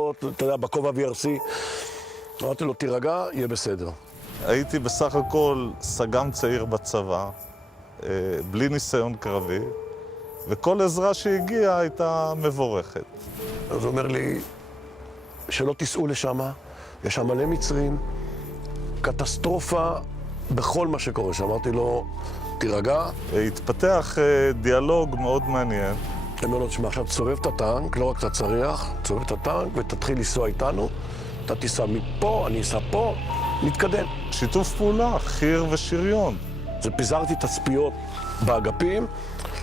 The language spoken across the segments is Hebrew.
אתה יודע, בכובע VRC, אמרתי לו, תירגע, יהיה בסדר. הייתי בסך הכל סג"מ צעיר בצבא, בלי ניסיון קרבי, וכל עזרה שהגיעה הייתה מבורכת. אז הוא אומר לי, שלא תיסעו לשם, יש שם מלא מצרים, קטסטרופה בכל מה שקורה שם. אמרתי לו, תירגע. התפתח דיאלוג מאוד מעניין. אני אומר לו, תשמע, עכשיו תסובב את הטנק, לא רק את הצריח, תסובב את הטנק ותתחיל לנסוע איתנו. אתה תיסע מפה, אני אסע פה, נתקדם. שיתוף פעולה, חי"ר ושריון. אז פיזרתי את הצפיות באגפים,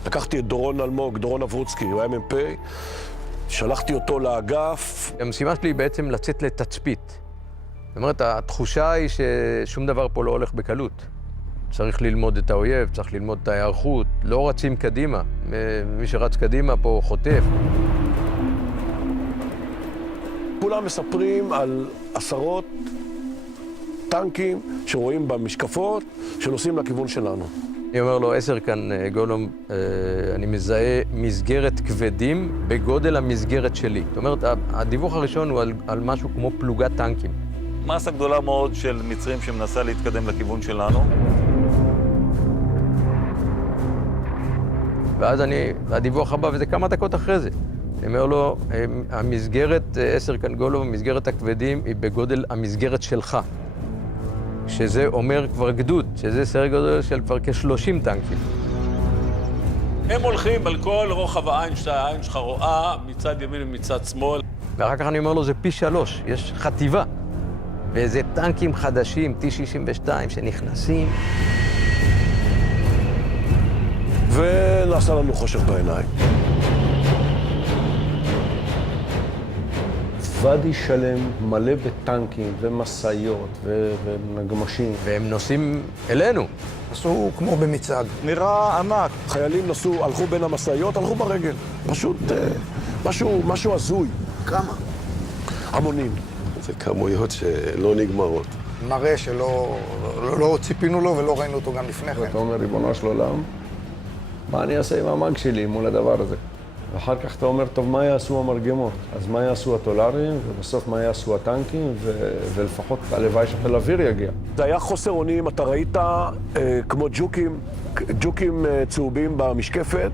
לקחתי את דורון אלמוג, דורון אברוצקי, הוא היה מ"פ, שלחתי אותו לאגף. המשימה שלי היא בעצם לצאת לתצפית. זאת אומרת, התחושה היא ששום דבר פה לא הולך בקלות. צריך ללמוד את האויב, צריך ללמוד את ההיערכות, לא רצים קדימה. מי שרץ קדימה פה חוטף. כולם מספרים על עשרות טנקים שרואים במשקפות שנוסעים לכיוון שלנו. אני אומר לו, 10 כאן, גולום, אני מזהה מסגרת כבדים בגודל המסגרת שלי. זאת אומרת, הדיווח הראשון הוא על משהו כמו פלוגת טנקים. מסה גדולה מאוד של מצרים שמנסה להתקדם לכיוון שלנו. ואז הדיווח הבא, וזה כמה דקות אחרי זה. אני אומר לו, המסגרת, 10 כאן גולום, מסגרת הכבדים היא בגודל המסגרת שלך. שזה אומר כבר גדוד, שזה סדר גודל של כבר כ-30 טנקים. הם הולכים על כל רוחב העין שהעין שלך רואה, מצד ימין ומצד שמאל. ואחר כך אני אומר לו, זה פי 3, יש חטיבה. וזה טנקים חדשים, T-62, שנכנסים. ונעשה לנו חושך בעיניים. ואדי שלם מלא בטנקים ומשאיות ונגמשים. והם נוסעים אלינו. עשו כמו במצעד. נראה ענק. חיילים נסעו, הלכו בין המשאיות, הלכו ברגל. פשוט משהו הזוי. כמה? המונים. זה כמויות שלא נגמרות. מראה שלא ציפינו לו ולא ראינו אותו גם לפני כן. אתה אומר, ריבונו של עולם, מה אני אעשה עם המג שלי מול הדבר הזה? ואחר כך אתה אומר, טוב, מה יעשו המרגמות? אז מה יעשו הטולרים, ובסוף מה יעשו הטנקים, ולפחות הלוואי שחיל אוויר יגיע. זה היה חוסר אונים, אתה ראית כמו ג'וקים צהובים במשקפת,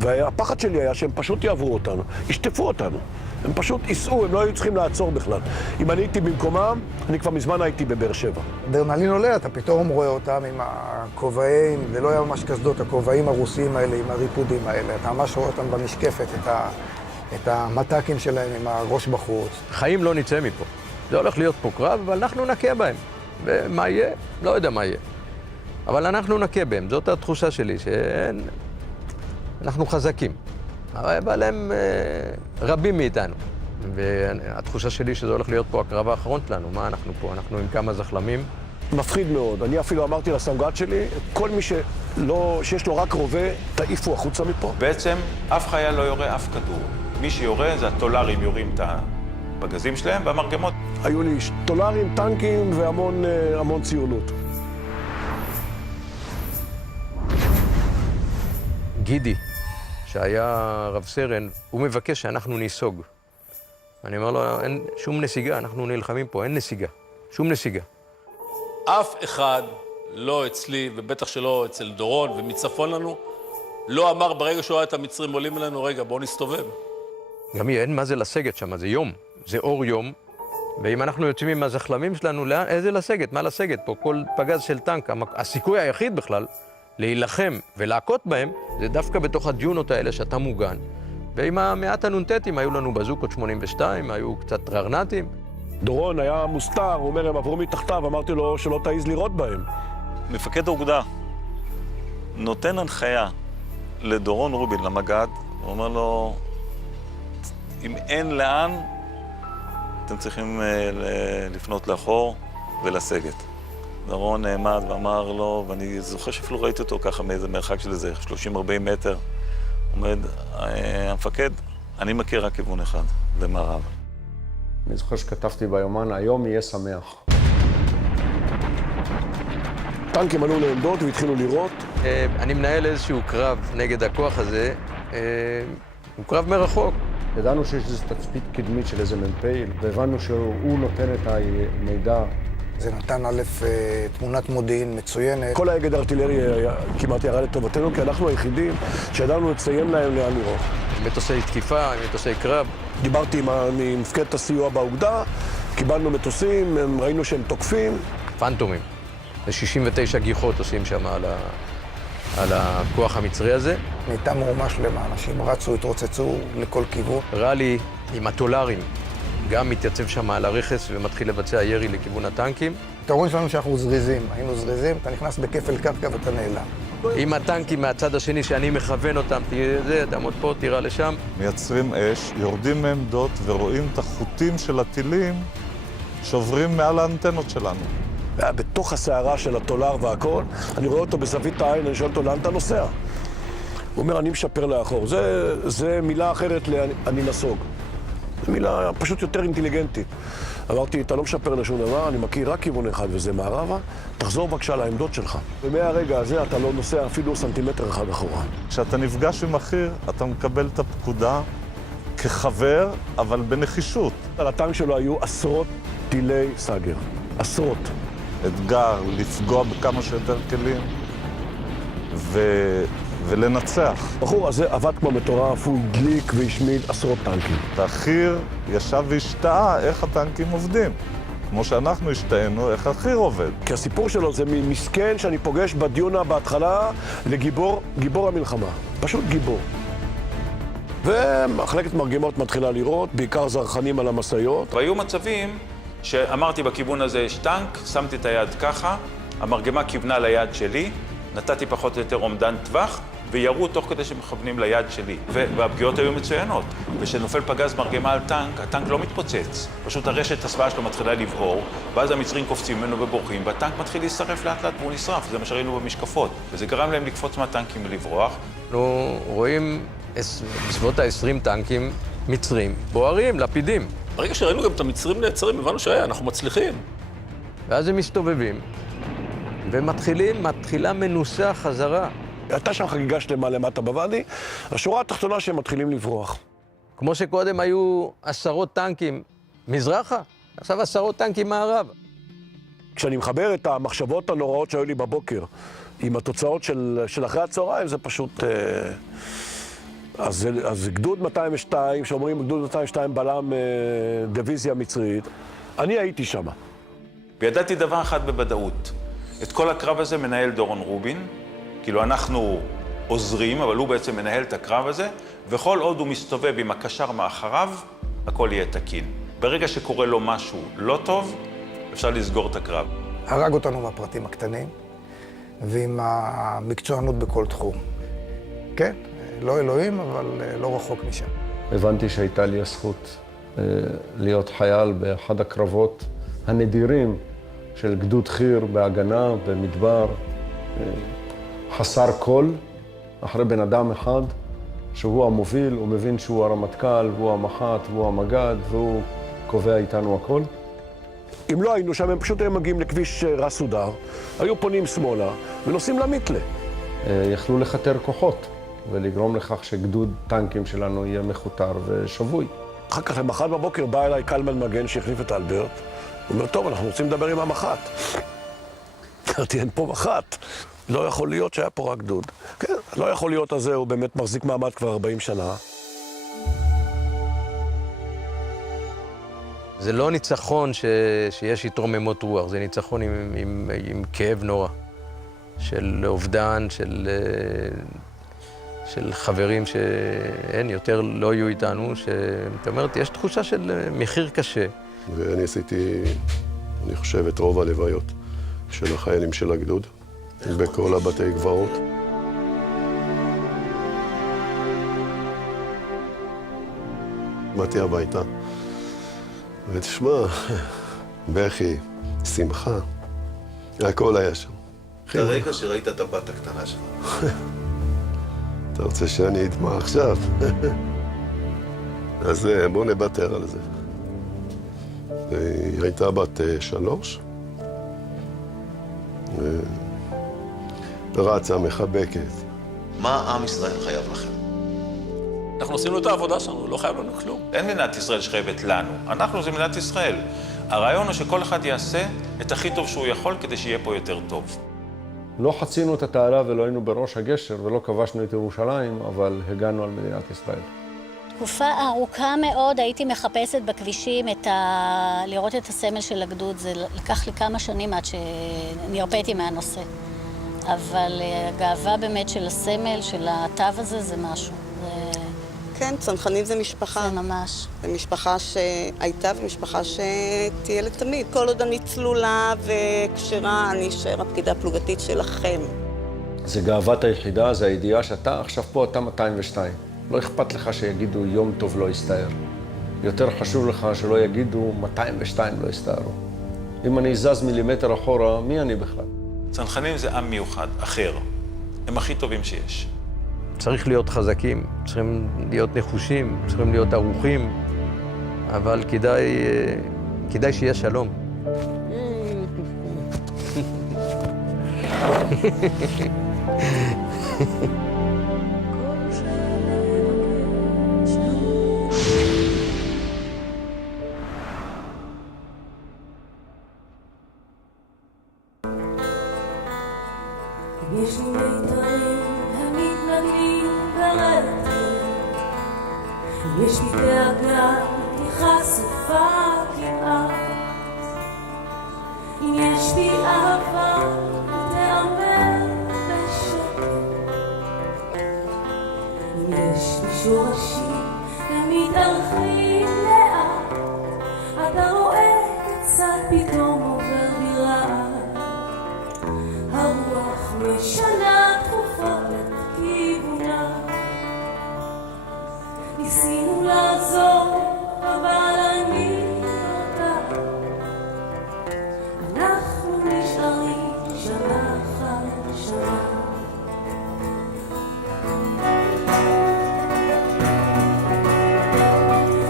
והפחד שלי היה שהם פשוט יעברו אותנו, ישטפו אותנו. הם פשוט ייסעו, הם לא היו צריכים לעצור בכלל. אם אני הייתי במקומם, אני כבר מזמן הייתי בבאר שבע. אדרנלין עולה, אתה פתאום רואה אותם עם הכובעים, זה לא היה ממש קסדות, הכובעים הרוסיים האלה, עם הריפודים האלה. אתה ממש רואה אותם במשקפת, את המטקים שלהם עם הראש בחוץ. חיים לא נצא מפה. זה הולך להיות פה קרב, אבל אנחנו נכה בהם. ומה יהיה? לא יודע מה יהיה. אבל אנחנו נכה בהם. זאת התחושה שלי, שאנחנו חזקים. אבל הם רבים מאיתנו. והתחושה שלי שזה הולך להיות פה הקרב האחרון שלנו. מה אנחנו פה? אנחנו עם כמה זחלמים. מפחיד מאוד. אני אפילו אמרתי לסמג"ד שלי, כל מי שיש לו רק רובה, תעיפו החוצה מפה. בעצם אף חייל לא יורה אף כדור. מי שיורה זה הטולרים יורים את הפגזים שלהם והמרגמות. היו לי טולרים, טנקים והמון ציונות. גידי, שהיה רב סרן, הוא מבקש שאנחנו ניסוג. אני אומר לו, אין שום נסיגה, אנחנו נלחמים פה, אין נסיגה. שום נסיגה. אף אחד לא אצלי, ובטח שלא אצל דורון, ומצפון לנו, לא אמר ברגע שהוא ראה את המצרים עולים אלינו, רגע, בואו נסתובב. גם אין מה זה לסגת שם, זה יום, זה אור יום. ואם אנחנו יוצאים עם הזחלמים שלנו, איזה לסגת? מה לסגת פה? כל פגז של טנק, הסיכוי היחיד בכלל, להילחם ולהכות בהם, זה דווקא בתוך הדיונות האלה שאתה מוגן. ועם המעט הנונטטים היו לנו בזוקות 82, היו קצת ררנטים. דורון היה מוסתר, הוא אומר, הם עברו מתחתיו, אמרתי לו שלא תעיז לירות בהם. מפקד האוגדה נותן הנחיה לדורון רובין, למג"ד, הוא אומר לו, אם אין לאן, אתם צריכים לפנות לאחור ולסגת. דורון נעמד ואמר לו, ואני זוכר שאפילו ראיתי אותו ככה מאיזה מרחק של איזה 30-40 מטר, עומד, המפקד, אני מכיר רק כיוון אחד, במערב. אני זוכר שכתבתי ביומן, היום יהיה שמח. טנקים עלו לעמדות והתחילו לירות. אני מנהל איזשהו קרב נגד הכוח הזה, הוא קרב מרחוק. ידענו שיש איזו תצפית קדמית של איזה מ"פ, והבנו שהוא נותן את המידע. זה נתן תמונת מודיעין מצוינת. כל האגד הארטילרי כמעט ירה לטובתנו, כי אנחנו היחידים שידענו לציין להם לאן לירות. מטוסי תקיפה, מטוסי קרב. דיברתי עם מפקדת הסיוע באוגדה, קיבלנו מטוסים, ראינו שהם תוקפים. פנטומים. זה 69 גיחות עושים שם על הכוח המצרי הזה. נהייתה מהומה שלמה, אנשים רצו, התרוצצו לכל כיוון. רלי עם הטולרים גם מתייצב שם על הרכס ומתחיל לבצע ירי לכיוון הטנקים. היתרון שלנו שאנחנו זריזים. היינו זריזים, אתה נכנס בכפל קרקע ואתה נעלם. עם הטנקים מהצד השני שאני מכוון אותם, תעמוד פה, תירה לשם. מייצרים אש, יורדים מעמדות ורואים את החוטים של הטילים שעוברים מעל האנטנות שלנו. בתוך הסערה של הטולר והכל, אני רואה אותו בזווית העין, אני שואל אותו, לאן אתה נוסע? הוא אומר, אני משפר לאחור. זה מילה אחרת אני נסוג. זו מילה פשוט יותר אינטליגנטית. אמרתי, אתה לא משפר לשום דבר, אני מכיר רק כיוון אחד, וזה מערבה, תחזור בבקשה לעמדות שלך. ומהרגע הזה אתה לא נוסע אפילו סנטימטר אחד אחורה. כשאתה נפגש עם אחיר, אתה מקבל את הפקודה כחבר, אבל בנחישות. על הטנק שלו היו עשרות טילי סאגר. עשרות. אתגר, לפגוע בכמה שיותר כלים ולנצח. הבחור הזה עבד כמו מטורף, הוא הדליק והשמיד עשרות טנקים. והחיר ישב והשתאה איך הטנקים עובדים. כמו שאנחנו השתאנו, איך החיר עובד. כי הסיפור שלו זה ממסכן שאני פוגש בדיונה בהתחלה לגיבור, גיבור המלחמה. פשוט גיבור. ומחלקת מרגמות מתחילה לראות, בעיקר זרחנים על המשאיות. והיו מצבים שאמרתי בכיוון הזה יש טנק, שמתי את היד ככה, המרגמה כיוונה ליד שלי, נתתי פחות או יותר אומדן טווח, וירו תוך כדי שמכוונים ליד שלי. והפגיעות היו מצוינות. וכשנופל פגז מרגמה על טנק, הטנק לא מתפוצץ. פשוט הרשת הסוואה שלו מתחילה לבעור, ואז המצרים קופצים ממנו ובורחים, והטנק מתחיל להישרף לאט לאט והוא נשרף. זה מה שראינו במשקפות. וזה גרם להם לקפוץ מהטנקים ולברוח. אנחנו רואים בסביבות ה-20 טנקים מצרים, בוערים, לפידים. ברגע שראינו גם את המצרים נעצרים, הבנו אנחנו מצליחים. ואז הם מסתובבים, מתחילה מנוסה חזרה. הייתה שם חגיגה שלמה למטה בוואדי, השורה התחתונה שהם מתחילים לברוח. כמו שקודם היו עשרות טנקים מזרחה, עכשיו עשרות טנקים מערב. כשאני מחבר את המחשבות הנוראות שהיו לי בבוקר עם התוצאות של אחרי הצהריים, זה פשוט... אז גדוד 202, שאומרים גדוד 202 בלם דיוויזיה מצרית, אני הייתי שם. וידעתי דבר אחד בוודאות, את כל הקרב הזה מנהל דורון רובין, כאילו אנחנו עוזרים, אבל הוא בעצם מנהל את הקרב הזה, וכל עוד הוא מסתובב עם הקשר מאחריו, הכל יהיה תקין. ברגע שקורה לו משהו לא טוב, אפשר לסגור את הקרב. הרג אותנו מהפרטים הקטנים, ועם המקצוענות בכל תחום. כן, לא אלוהים, אבל לא רחוק משם. הבנתי שהייתה לי הזכות להיות חייל באחד הקרבות הנדירים של גדוד חי"ר בהגנה, במדבר, חסר קול, אחרי בן אדם אחד, שהוא המוביל, הוא מבין שהוא הרמטכ"ל, והוא המח"ט, והוא המג"ד, והוא קובע איתנו הכל. אם לא היינו שם, הם פשוט היו מגיעים לכביש רסודר, היו פונים שמאלה ונוסעים למיתלה. יכלו לחתר כוחות ולגרום לכך שגדוד טנקים שלנו יהיה מכותר ושבוי. אחר כך למחרת בבוקר בא אליי קלמן מגן שהחליף את אלברט. הוא אומר, טוב, אנחנו רוצים לדבר עם המח"ט. אמרתי, אין פה מח"ט. לא יכול להיות שהיה פה רק גדוד. כן, לא יכול להיות הזה, הוא באמת מחזיק מעמד כבר 40 שנה. זה לא ניצחון שיש התרוממות רוח, זה ניצחון עם כאב נורא. של אובדן, של חברים שאין, יותר לא יהיו איתנו, זאת אומרת, יש תחושה של מחיר קשה. ואני עשיתי, אני חושב, את רוב הלוויות של החיילים של הגדוד, בכל הבתי גברות. באתי הביתה, ותשמע, בכי, שמחה, הכל היה שם. הרגע שראית את הבת הקטנה שלך. אתה רוצה שאני אדמע עכשיו? אז בוא נוותר על זה. היא הייתה בת 3, רצה, מחבקת. מה עם ישראל חייב לכם? אנחנו עשינו את העבודה שלנו, לא חייב לנו כלום. אין מדינת ישראל שחייבת לנו, אנחנו זה מדינת ישראל. הרעיון הוא שכל אחד יעשה את הכי טוב שהוא יכול כדי שיהיה פה יותר טוב. לא חצינו את התעלה ולא היינו בראש הגשר ולא כבשנו את ירושלים, אבל הגענו על מדינת ישראל. תקופה ארוכה מאוד הייתי מחפשת בכבישים לראות את הסמל של הגדוד. זה לקח לי כמה שנים עד שנרפאתי מהנושא. אבל הגאווה באמת של הסמל, של התו הזה, זה משהו. כן, צנחנים זה משפחה. זה ממש. זה משפחה שהייתה ומשפחה שתהיה לתמיד. כל עוד אני צלולה וקשרה, אני אשאר הפקידה הפלוגתית שלכם. זה גאוות היחידה, זה הידיעה שאתה עכשיו פה, אתה 202. לא אכפת לך שיגידו יום טוב לא יסתער. יותר חשוב לך שלא יגידו 202 לא יסתערו. אם אני זז מילימטר אחורה, מי אני בכלל? צנחנים זה עם מיוחד, אחר. הם הכי טובים שיש. צריך להיות חזקים, צריכים להיות נחושים, צריכים להיות ערוכים, אבל כדאי שיהיה שלום. יש לי מיתרים המתנגנים ברטר, יש לי דאגה, היא חשופה כמעט. אם יש לי אהבה, היא תאמר בשקט. אם יש לי שורשים, הם מתארחים לאט. אתה רואה כיצד פתאום עובר דירה. הרוח משנה תקופות את כיוונה. ניסינו לעזור, אבל אני אותה. אנחנו נשארים שנה אחר שנה.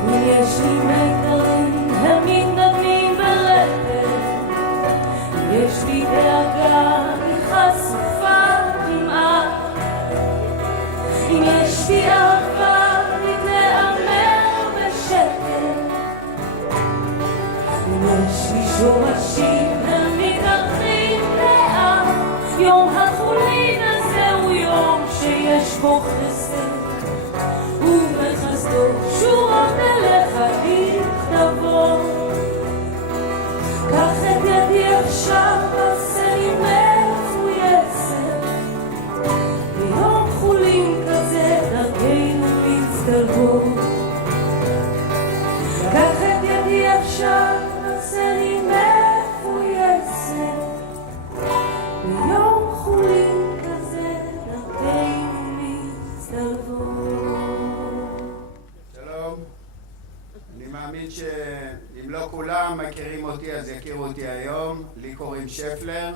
אם יש לי מיתרים, הם מתנגנים ברטר. אם יש לי דאגה, חשופה כמעט. אם יש לי אהבה, היא תאמר בשקט. אם יש לי שורשים, הם מתארחים לאט. יום החולין הזה הוא יום שיש בו חסד, ובחסדו שורות אליך יכתבו. קח את ידי עכשיו, עשה לי מפויסת. ביום חולין כזה דרכינו מצטלבו. קח את ידי עכשיו, עשה לי מפויסת. ביום חולין כזה דרכינו מצטלבו. שלום. אני מאמין שאם לא כולם מכירים אותי אז יכירו אותי היום. לי קוראים שפלר,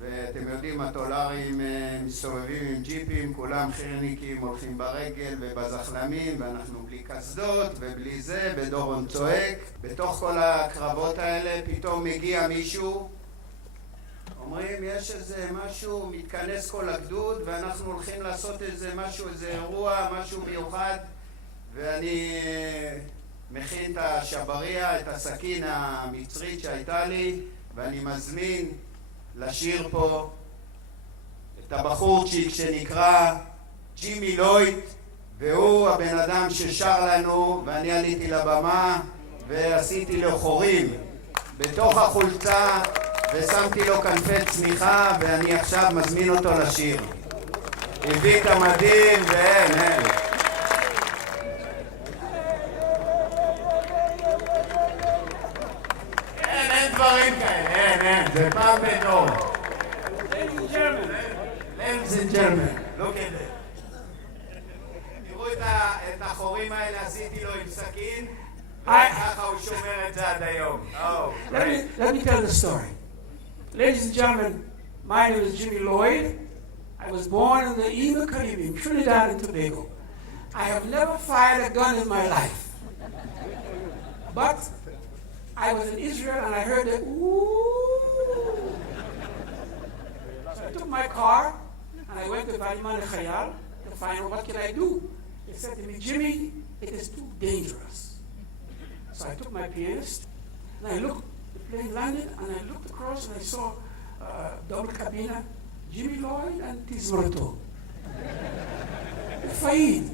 ואתם יודעים, הטולרים מסתובבים עם ג'יפים, כולם חירניקים, הולכים ברגל ובזחלמים, ואנחנו בלי קסדות ובלי זה, בדורון צועק. בתוך כל הקרבות האלה פתאום מגיע מישהו, אומרים יש איזה משהו, מתכנס כל הגדוד ואנחנו הולכים לעשות איזה משהו, איזה אירוע, משהו מיוחד, ואני מכין את השבריה, את הסכין המצרית שהייתה לי, ואני מזמין לשיר פה את הבחורצ'יק שנקרא ג'ימי לויד, והוא הבן אדם ששר לנו, ואני עליתי לבמה ועשיתי לו חורים בתוך החולצה ושמתי לו כנפי צמיחה, ואני עכשיו מזמין אותו לשיר. הביא את המדים ואין. אין דברים כאלה, אין, זה פעם בדור. Ladies and gentlemen, look at it. תראו את החורים האלה, עשיתי לו עם סכין, וככה הוא שומר את זה עד היום. Let me tell the story. Ladies and gentlemen, my name is Jimmy Lloyd. I was born in the Iba Caribbean, Trinidad and Tobago. I have never fired a gun in my life. But I was in Israel and I heard that ooh. So I took my car and I went to Valiman Khayal to find out what can I do. They said to me, Jimmy, it is too dangerous. So I took my pianist, and I looked, the plane landed, and I looked across, and I saw double cabina, Jimmy Lloyd and Tizmarato. Faid.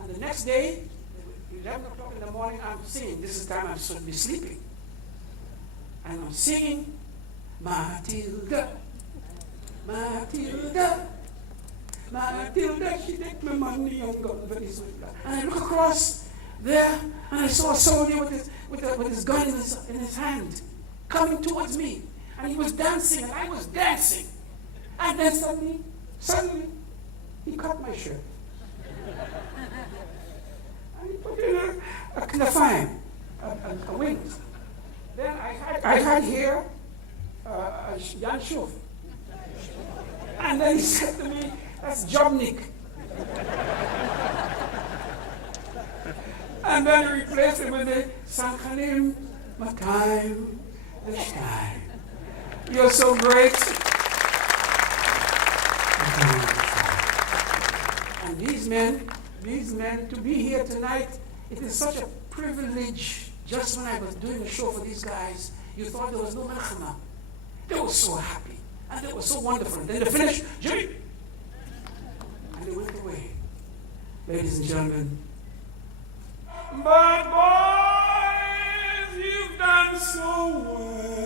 And the next day, 11 o'clock in the morning, I'm singing. This is the time I'm supposed to be sleeping. And I'm singing, Matilda, Matilda, Matilda, she take my money and go to Venezuela. And I look across there, and I saw a soldier with his gun in his hand, coming towards me. And he was dancing, and I was dancing. And then suddenly, he cut my shirt. And he put in a knafine, a wings. Then I had here a Jan Shuf. And then he said to me, that's Jobnik. And then he replaced it with the Sanchalim, Matayim, L'Shtayim. You're so great. And these men, to be here tonight, it is such a privilege. Just when I was doing a show for these guys, you thought there was no Melchama. They were so happy, and they were so wonderful. And then they finished, Jimmy! And they went away. Ladies and gentlemen, but boys, you've done so well.